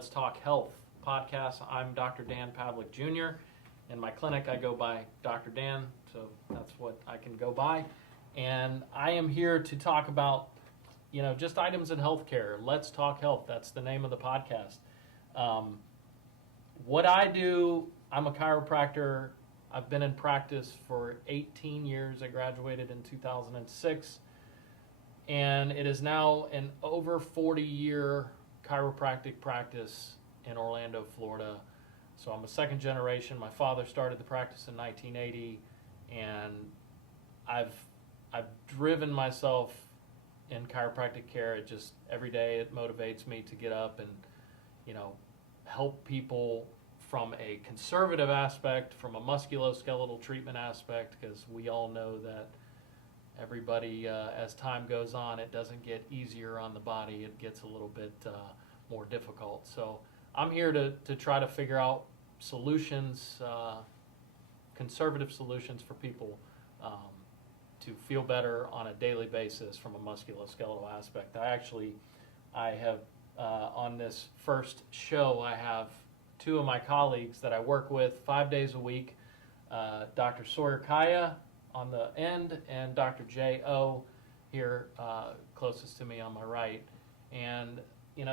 Let's Talk Health podcast. I'm Dr. Dan Pavlik Jr. In my clinic, I go by Dr. Dan, so that's what I can go by. And I am here to talk about, just items in healthcare. Let's Talk Health. That's the name of the podcast. What I do, I'm a chiropractor. I've been in practice for 18 years. I graduated in 2006. And it is now an over 40-year chiropractic practice in Orlando, Florida. So I'm a second generation. My father started the practice in 1980, and I've driven myself in chiropractic care. It just every day it motivates me to get up and help people from a conservative aspect, from a musculoskeletal treatment aspect, because we all know that everybody, as time goes on, it doesn't get easier on the body. It gets a little bit more difficult. So I'm here to try to figure out solutions, conservative solutions for people to feel better on a daily basis from a musculoskeletal aspect. I have on this first show, I have two of my colleagues that I work with 5 days a week, Dr. Soyer Kaya on the end, and Dr. Jae Oh here closest to me on my right. And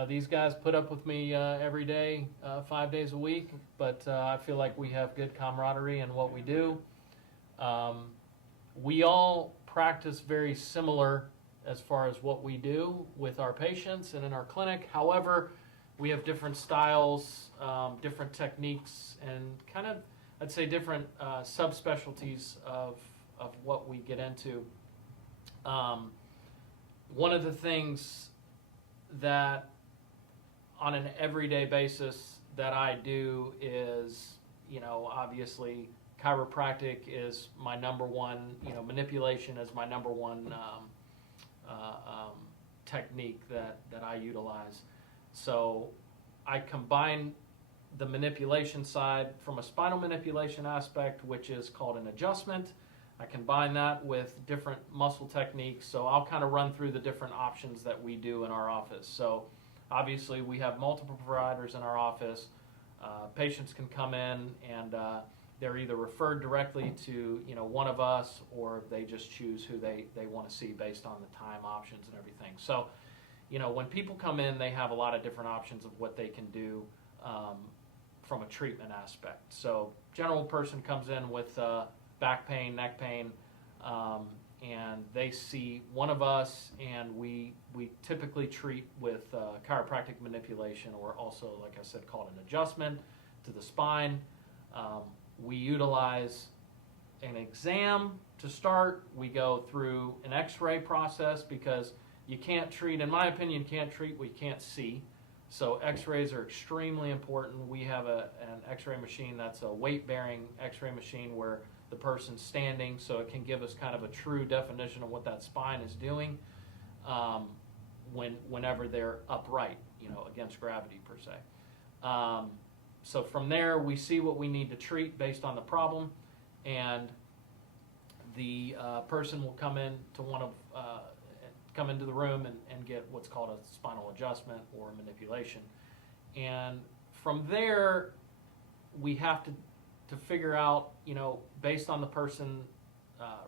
these guys put up with me every day, 5 days a week, but I feel like we have good camaraderie in what we do. We all practice very similar as far as what we do with our patients and in our clinic. However, we have different styles, different techniques, and kind of, I'd say, different subspecialties of what we get into. One of the things that on an everyday basis that I do is, obviously chiropractic is my number one, manipulation is my number one technique that I utilize. So I combine the manipulation side from a spinal manipulation aspect, which is called an adjustment. I combine that with different muscle techniques. So I'll kind of run through the different options that we do in our office. So obviously we have multiple providers in our office. Patients can come in and they're either referred directly to one of us, or they just choose who they want to see based on the time options and everything. So when people come in, they have a lot of different options of what they can do from a treatment aspect. So general person comes in with back pain, neck pain, and they see one of us, and we typically treat with chiropractic manipulation, or also, like I said, called an adjustment to the spine. We utilize an exam to start. We go through an x-ray process, because you can't treat, in my opinion, can't treat what you can't see. So x-rays are extremely important. We have an x-ray machine that's a weight-bearing x-ray machine where the person's standing, so it can give us kind of a true definition of what that spine is doing whenever they're upright, against gravity per se. So from there, we see what we need to treat based on the problem, and the person will come into the room and get what's called a spinal adjustment or manipulation. And from there, we have to figure out, based on the person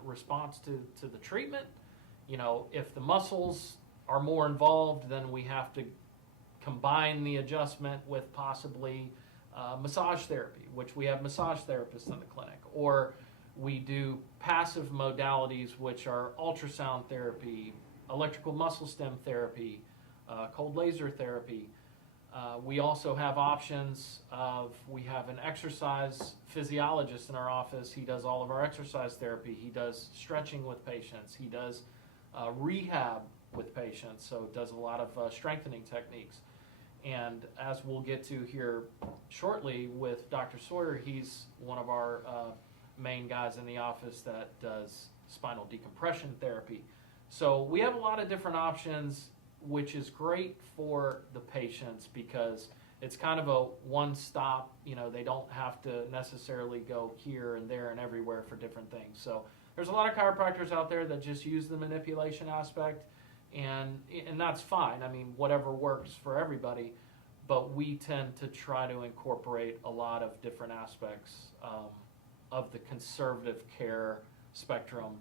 response to the treatment, if the muscles are more involved, then we have to combine the adjustment with possibly massage therapy, which we have massage therapists in the clinic, or we do passive modalities, which are ultrasound therapy, electrical muscle stem therapy, cold laser therapy. We also have options we have an exercise physiologist in our office. He does all of our exercise therapy. He does stretching with patients. He does rehab with patients, so does a lot of strengthening techniques. And as we'll get to here shortly with Dr. Soyer, he's one of our main guys in the office that does spinal decompression therapy. So we have a lot of different options, which is great for the patients because it's kind of a one-stop, they don't have to necessarily go here and there and everywhere for different things. So there's a lot of chiropractors out there that just use the manipulation aspect, and that's fine. I mean, whatever works for everybody. but we tend to try to incorporate a lot of different aspects of the conservative care spectrum.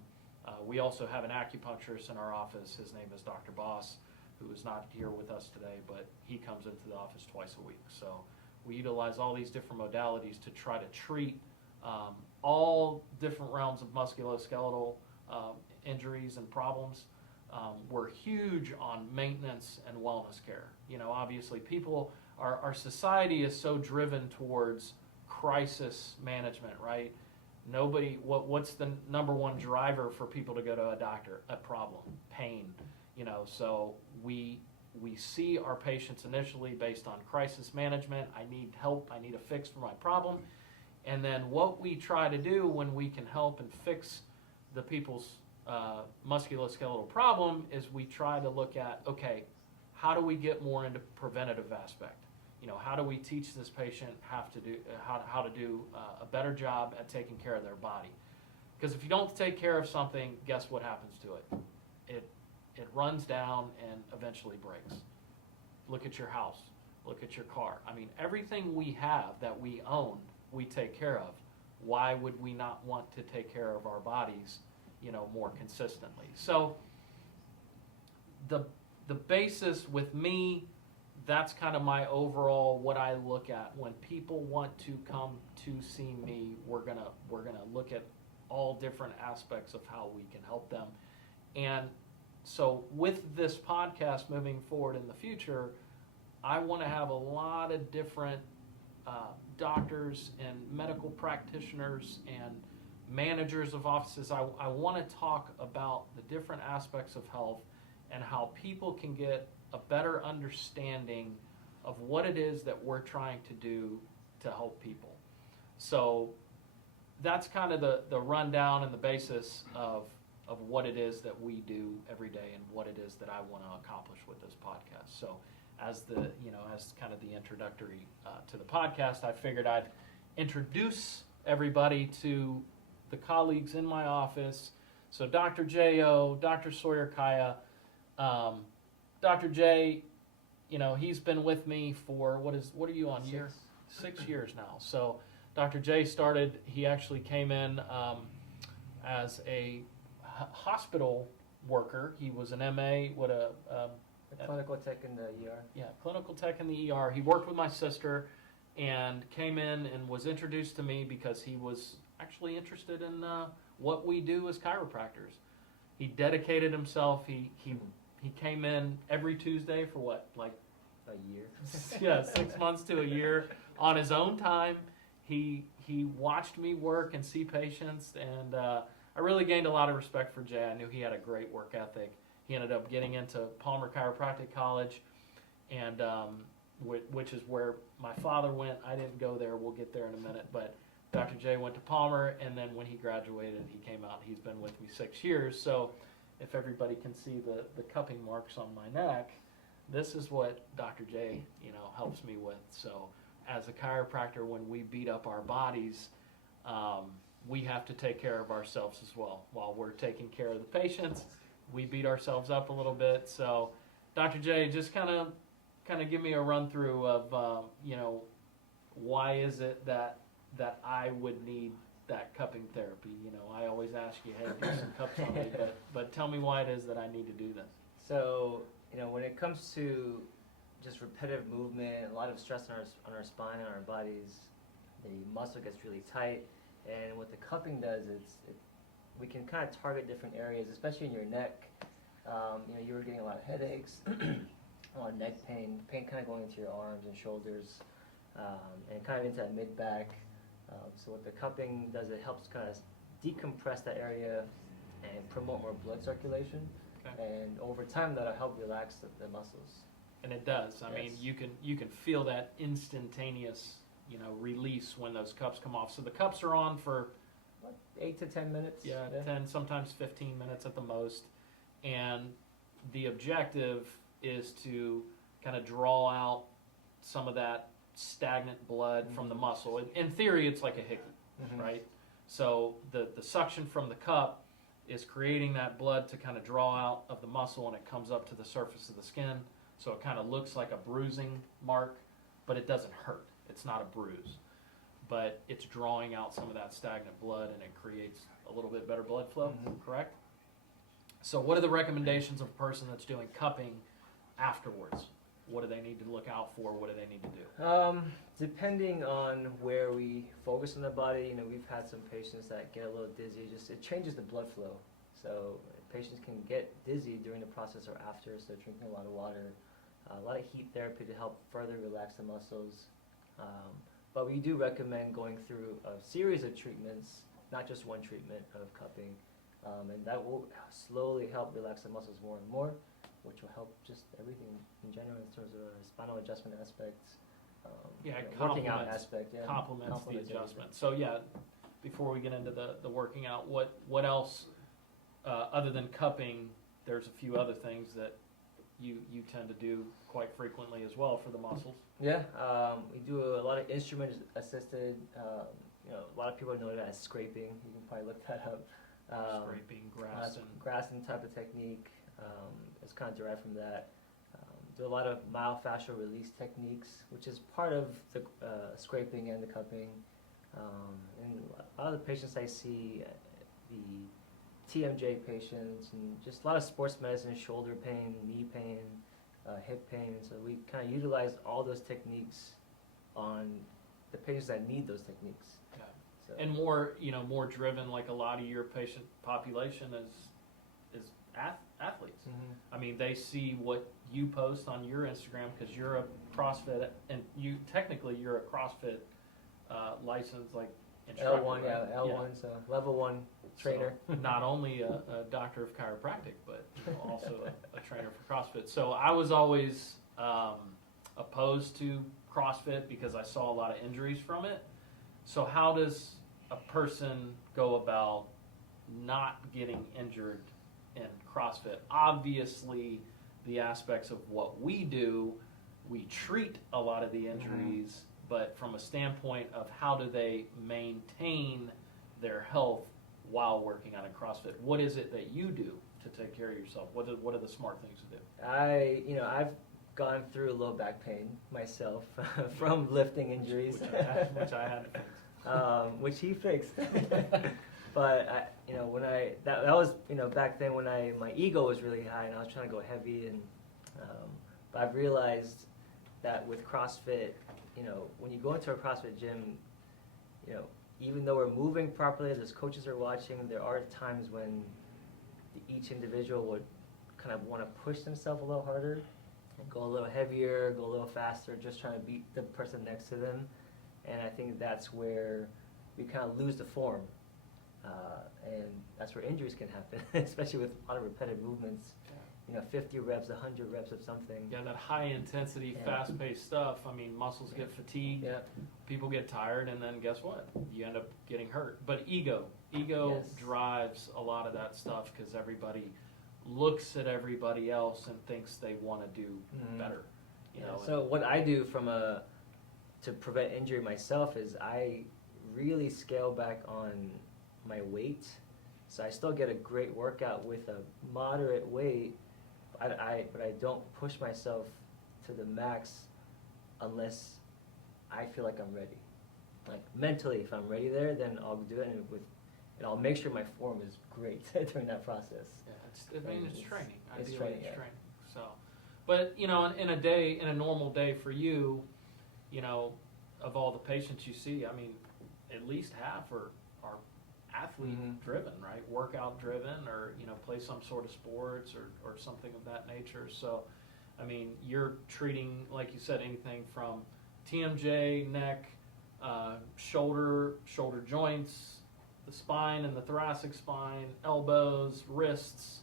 We also have an acupuncturist in our office. His name is Dr. Boss, who is not here with us today, but he comes into the office twice a week. So we utilize all these different modalities to try to treat all different realms of musculoskeletal injuries and problems. We're huge on maintenance and wellness care. You know, obviously our society is so driven towards crisis management, right? What's the number one driver for people to go to a doctor? A problem, pain, you know, so we see our patients initially based on crisis management. I need help, I need a fix for my problem. And then what we try to do when we can help and fix the people's musculoskeletal problem is we try to look at, okay, how do we get more into preventative aspect? You know, how do we teach this patient how to do a better job at taking care of their body? Because if you don't take care of something, guess what happens to it? It runs down and eventually breaks. Look at your house. Look at your car. I mean, everything we have that we own, we take care of. Why would we not want to take care of our bodies, you know, more consistently? So the basis with me, that's kind of my overall what I look at when people want to come to see me. We're gonna look at all different aspects of how we can help them. And so with this podcast moving forward in the future, I want to have a lot of different doctors and medical practitioners and managers of offices. I want to talk about the different aspects of health and how people can get a better understanding of what it is that we're trying to do to help people. So that's kind of the rundown and the basis of what it is that we do every day and what it is that I want to accomplish with this podcast. So as kind of the introductory to the podcast, I figured I'd introduce everybody to the colleagues in my office. So Dr. Jae Oh, Dr. Soyer Kaya, Dr. Jae, you know, he's been with me for, what are you on, year? 6 years now. So Dr. Jae he actually came in as a hospital worker. He was an MA, a clinical tech in the ER. Yeah, clinical tech in the ER. He worked with my sister and came in and was introduced to me because he was actually interested in what we do as chiropractors. He dedicated himself. He came in every Tuesday for what, like a year? Yeah, 6 months to a year on his own time. He watched me work and see patients, and I really gained a lot of respect for Jay. I knew he had a great work ethic. He ended up getting into Palmer Chiropractic College, and which is where my father went. I didn't go there. We'll get there in a minute. But Dr. Jay went to Palmer, and then when he graduated, he came out. He's been with me 6 years. So if everybody can see the cupping marks on my neck, this is what Dr. Jay, helps me with. So as a chiropractor, when we beat up our bodies, we have to take care of ourselves as well. While we're taking care of the patients, we beat ourselves up a little bit. So Dr. Jay, just kind of give me a run through of, why is it that I would need that cupping therapy? I always ask you, hey, do some cups on me, but tell me why it is that I need to do this. So, when it comes to just repetitive movement, a lot of stress on our spine and our bodies, the muscle gets really tight, and what the cupping does is we can kind of target different areas, especially in your neck. You were getting a lot of headaches, a lot of neck pain kind of going into your arms and shoulders, and kind of into that mid-back. So what the cupping does, it helps kind of decompress that area and promote more blood circulation. Okay. And over time, that'll help relax the muscles. And it does. I mean, you can feel that instantaneous, release when those cups come off. So the cups are on for 8 to 10 minutes. Yeah, 10, sometimes 15 minutes at the most. And the objective is to kind of draw out some of that stagnant blood from the muscle. In theory, it's like a hickey, right? So the suction from the cup is creating that blood to kind of draw out of the muscle, and it comes up to the surface of the skin. So it kind of looks like a bruising mark. but it doesn't hurt. It's not a bruise, but it's drawing out some of that stagnant blood, and it creates a little bit better blood flow, correct? So what are the recommendations of a person that's doing cupping afterwards? What do they need to look out for? What do they need to do? Depending on where we focus on the body, we've had some patients that get a little dizzy. It changes the blood flow. So patients can get dizzy during the process or after, so drinking a lot of water, a lot of heat therapy to help further relax the muscles. But we do recommend going through a series of treatments, not just one treatment of cupping, and that will slowly help relax the muscles more and more, which will help just everything in general in terms of spinal adjustment aspects, working out aspect. Yeah, complements the adjustment. So before we get into the working out, what else other than cupping? There's a few other things that you tend to do quite frequently as well for the muscles. Yeah, we do a lot of instrument assisted. A lot of people know that as scraping. You can probably look that up. Scraping, grassing. Grassing type of technique. It's kind of derived from that. Do a lot of myofascial release techniques, which is part of the scraping and the cupping. And a lot of the patients I see, the TMJ patients, and just a lot of sports medicine, shoulder pain, knee pain, hip pain. So we kind of utilize all those techniques on the patients that need those techniques. Okay. So. And more driven, like a lot of your patient population is athletes. Mm-hmm. I mean, they see what you post on your Instagram because you're a CrossFit, and you're a CrossFit licensed like instructor. L1, right? L1, so level 1 trainer. So not only a doctor of chiropractic, but also a trainer for CrossFit. So I was always opposed to CrossFit because I saw a lot of injuries from it. So how does a person go about not getting injured in CrossFit? Obviously, the aspects of what we do, we treat a lot of the injuries, but from a standpoint of how do they maintain their health while working on a CrossFit, what is it that you do to take care of yourself? What are the smart things to do? I've gone through low back pain myself from lifting injuries, which I had to fix. Which he fixed. But that was back then when my ego was really high and I was trying to go heavy, and but I've realized that with CrossFit, when you go into a CrossFit gym, even though we're moving properly, as coaches are watching, there are times when each individual would kind of want to push themselves a little harder and go a little heavier, go a little faster, just trying to beat the person next to them. And I think that's where we kind of lose the form. And that's where injuries can happen, especially with a lot of repetitive movements. 50 reps, 100 reps of something. Yeah, that high intensity, fast-paced stuff. I mean, muscles get fatigued, people get tired, and then guess what? You end up getting hurt. But ego drives a lot of that stuff because everybody looks at everybody else and thinks they want to do better. So what I do to prevent injury myself is I really scale back on my weight. So I still get a great workout with a moderate weight, but I don't push myself to the max unless I feel like I'm ready. Like mentally, if I'm ready there, then I'll do it, and I'll make sure my form is great during that process. Yeah, it's training. It's Ideally, training. Training. So, but in a normal day for you, of all the patients you see, I mean, at least half are athlete driven, right? Workout driven, or play some sort of sports or something of that nature. So, I mean, you're treating, like you said, anything from TMJ, neck, shoulder joints, the spine and the thoracic spine, elbows, wrists,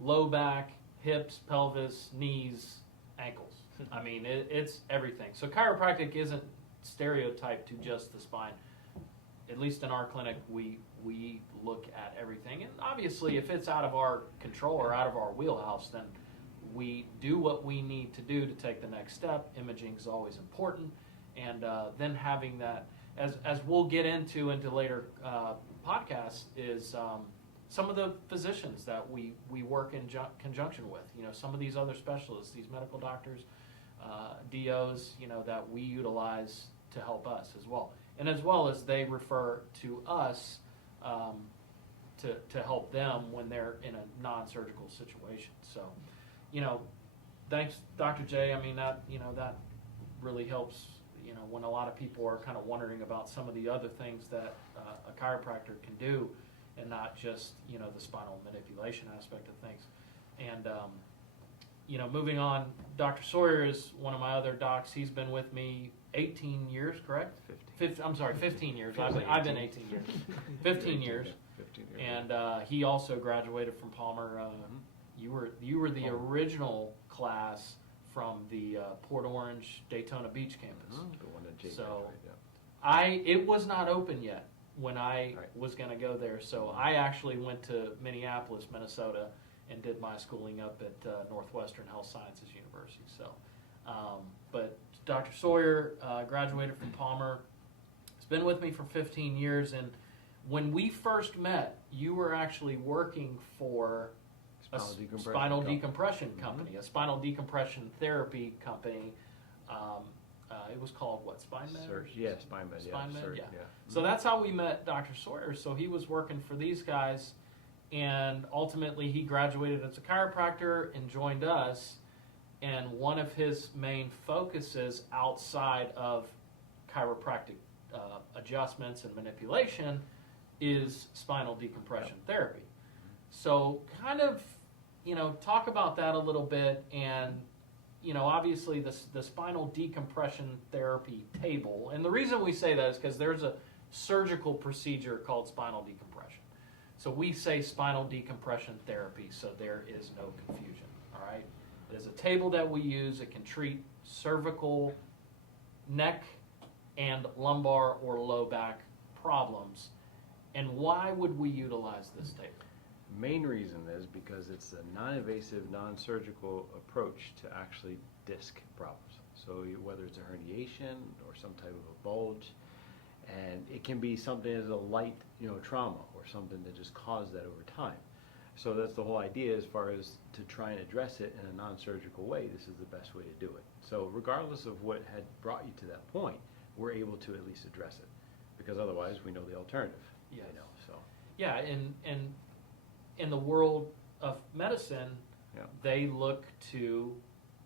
low back, hips, pelvis, knees, ankles. I mean, it's everything. So chiropractic isn't stereotyped to just the spine. At least in our clinic, we look at everything. And obviously, if it's out of our control or out of our wheelhouse, then we do what we need to do to take the next step. Imaging is always important. And then having that, as we'll get into later podcasts, is some of the physicians that we work in conjunction with. Some of these other specialists, these medical doctors, DOs, that we utilize to help us as well. And as well as they refer to us to help them when they're in a non-surgical situation. So, thanks, Dr. J. I mean, that really helps, when a lot of people are kind of wondering about some of the other things that a chiropractor can do, and not just, the spinal manipulation aspect of things. And, moving on, Dr. Soyer is one of my other docs. He's been with me 18 years, correct? 15 years. I've been 18 years. 15 years. 15 years. And he also graduated from Palmer. You were the original class from the Port Orange Daytona Beach campus. The one that Jake So, graduated, yeah. It was not open yet when I was going to go there. So I actually went to Minneapolis, Minnesota, and did my schooling up at Northwestern Health Sciences University. So, but Dr. Soyer graduated from Palmer. He's been with me for 15 years, and when we first met, you were actually working for a spinal decompression company, a spinal decompression therapy company. It was called what, Spine Med? Yeah, Spine Med. Spine Med, yeah. So that's how we met Dr. Soyer. So he was working for these guys, and ultimately he graduated as a chiropractor and joined us. And one of his main focuses outside of chiropractic adjustments and manipulation is spinal decompression therapy. So kind of, talk about that a little bit. And, obviously the spinal decompression therapy table. And the reason we say that is because there's a surgical procedure called spinal decompression. So we say spinal decompression therapy, so there is no confusion, all right? It is a table that we use. It can treat cervical, neck, and lumbar or low back problems. And why would we utilize this table? Main reason is because it's a non-invasive, non-surgical approach to actually disc problems. So whether it's a herniation or some type of a bulge, and it can be something as a light, trauma or something that just caused that over time. So that's the whole idea as far as to try and address it in a non-surgical way. This is the best way to do it. So regardless of what had brought you to that point, we're able to at least address it, because otherwise we know the alternative. Yes. So. Yeah, and in the world of medicine, they look to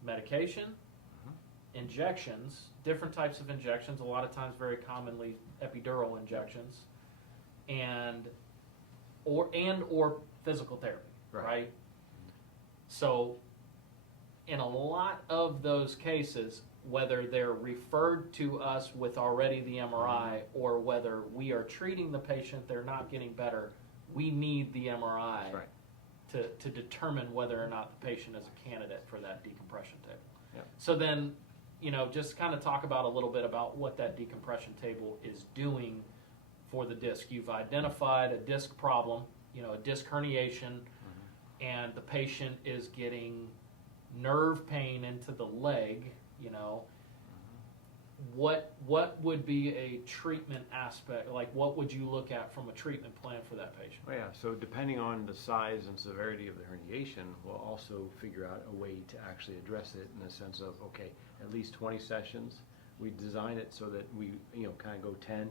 medication, injections, different types of injections, a lot of times very commonly epidural injections, and or physical therapy, right? So in a lot of those cases, whether they're referred to us with already the MRI or whether we are treating the patient, they're not getting better, we need the MRI to determine whether or not the patient is a candidate for that decompression table. Yep. So then, just kind of talk about a little bit about what that decompression table is doing for the disc. You've identified a disc problem, a disc herniation, and the patient is getting nerve pain into the leg, what would be a treatment aspect, like what would you look at from a treatment plan for that patient? Well, so depending on the size and severity of the herniation, we'll also figure out a way to actually address it in the sense of, okay, at least 20 sessions. We design it so that we, kind of go 10,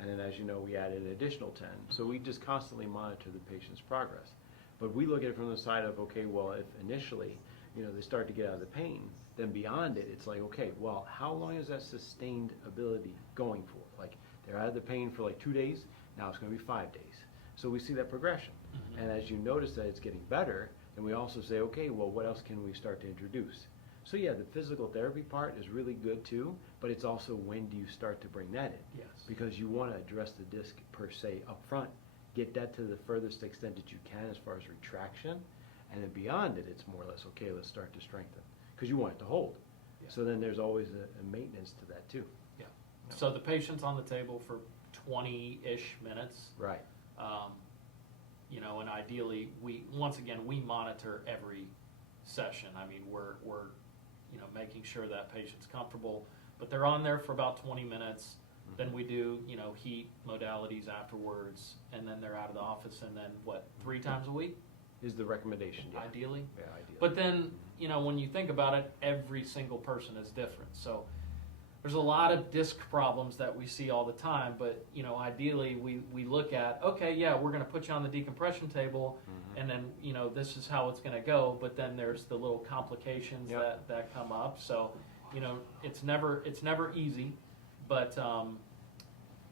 and then as you know, we add an additional 10. So we just constantly monitor the patient's progress. But we look at it from the side of, okay, well, if initially, they start to get out of the pain, then beyond it, it's like, okay, well, how long is that sustained ability going for? Like, they're out of the pain for like 2 days, now it's going to be 5 days. So we see that progression. And as you notice that it's getting better, then we also say, okay, well, what else can we start to introduce? So yeah, the physical therapy part is really good too, but it's also when do you start to bring that in? Yes. Because you want to address the disc per se up front, get that to the furthest extent that you can as far as retraction, and then beyond it, it's more or less, okay, let's start to strengthen, because you want it to hold. Yeah. So then there's always a maintenance to that too. Yeah. So the patient's on the table for 20-ish minutes. Right. And ideally, we monitor every session. I mean, we're making sure that patient's comfortable, but they're on there for about 20 minutes. Then we do, heat modalities afterwards, and then they're out of the office, and then 3 times a week? Is the recommendation, yeah. ideally. Yeah, ideally. But then, when you think about it, every single person is different. So there's a lot of disc problems that we see all the time, but, ideally we look at, okay, yeah, we're going to put you on the decompression table, and then, this is how it's going to go, but then there's the little complications Yep. that come up. So, it's never easy, but,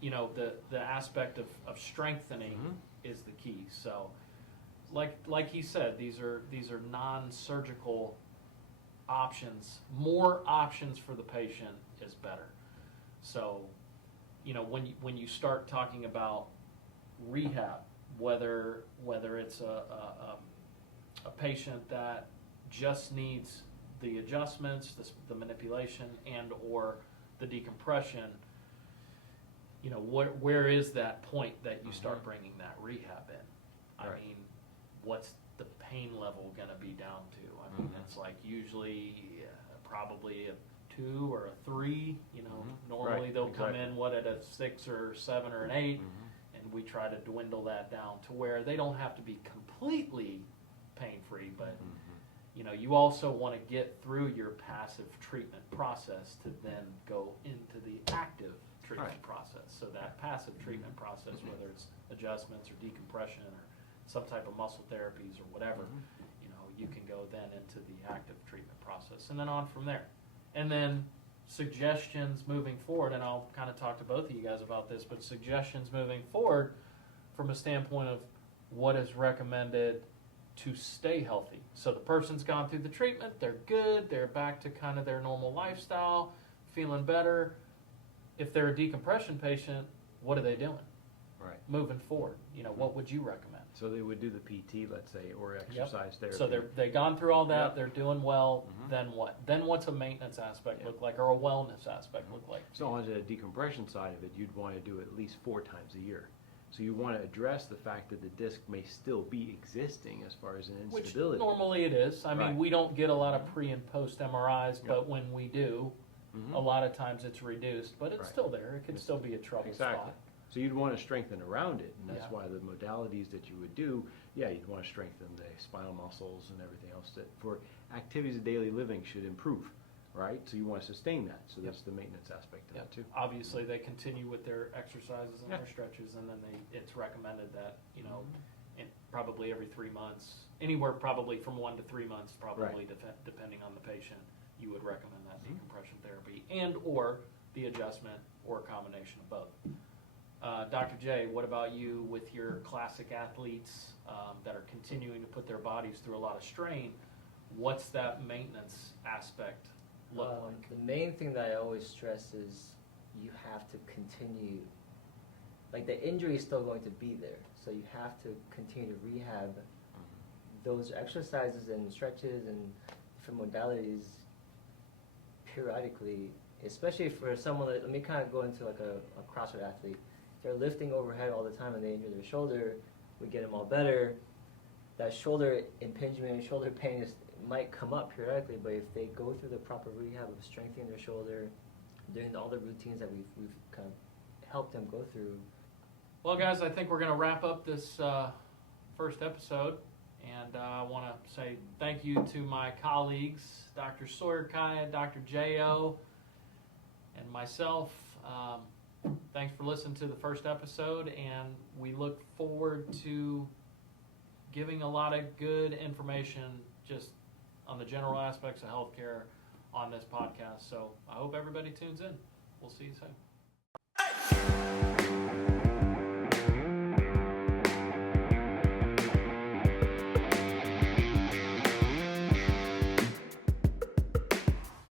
the aspect of strengthening is the key. So, like he said, these are non-surgical options. More options for the patient is better. So, when you start talking about rehab, whether it's a patient that just needs the adjustments, the manipulation, and or the decompression, where is that point that you start bringing that rehab in? I Right. mean, what's the pain level going to be down to? I mean, it's like usually probably a 2 or a 3. Normally Right, they'll come exactly. in at a 6 or 7 or an 8, and we try to dwindle that down to where they don't have to be completely pain free, but you also want to get through your passive treatment process to then go into the active treatment Right. process. So that passive treatment process, whether it's adjustments or decompression or some type of muscle therapies or whatever, you can go then into the active treatment process and then on from there. And then suggestions moving forward, and I'll kind of talk to both of you guys about this, but suggestions moving forward from a standpoint of what is recommended to stay healthy. So the person's gone through the treatment, they're good, they're back to kind of their normal lifestyle, feeling better. If they're a decompression patient, what are they doing? Right. Moving forward, what would you recommend? So they would do the PT, let's say, or exercise therapy. So they've gone through all that, Yep. they're doing well, then what? Then what's a maintenance aspect look like, or a wellness aspect look like? So on the decompression side of it, you'd want to do it at least 4 times a year. So you want to address the fact that the disc may still be existing as far as an Which instability. normally it is. I mean, Right. we don't get a lot of pre and post MRIs, but when we do, a lot of times it's reduced, but it's Right. still there. It could still be a trouble Exactly. spot. So you'd want to strengthen around it, and that's Yeah. why the modalities that you would do, you'd want to strengthen the spinal muscles and everything else that for activities of daily living should improve, right? So you want to sustain that. So that's the maintenance aspect of that too. Obviously, they continue with their exercises and Yeah. their stretches, and then it's recommended that, probably every 3 months, anywhere probably from 1 to 3 months, probably depending on the patient, you would recommend that decompression therapy and or the adjustment or a combination of both. Dr. J, what about you with your classic athletes that are continuing to put their bodies through a lot of strain? What's that maintenance aspect look like? The main thing that I always stress is you have to continue. Like, the injury is still going to be there, so you have to continue to rehab those exercises and stretches and different modalities periodically, especially for someone that, let me kind of go into like a CrossFit athlete. They're lifting overhead all the time and they injure their shoulder. We get them all better. That shoulder impingement, shoulder pain might come up periodically, but if they go through the proper rehab of strengthening their shoulder, doing all the routines that we've kind of helped them go through. Well, guys, I think we're going to wrap up this first episode, and I want to say thank you to my colleagues, Dr. Soyer Kaya, Dr. Jae Oh, and myself. Thanks for listening to the first episode, and we look forward to giving a lot of good information just on the general aspects of healthcare on this podcast. So I hope everybody tunes in. We'll see you soon.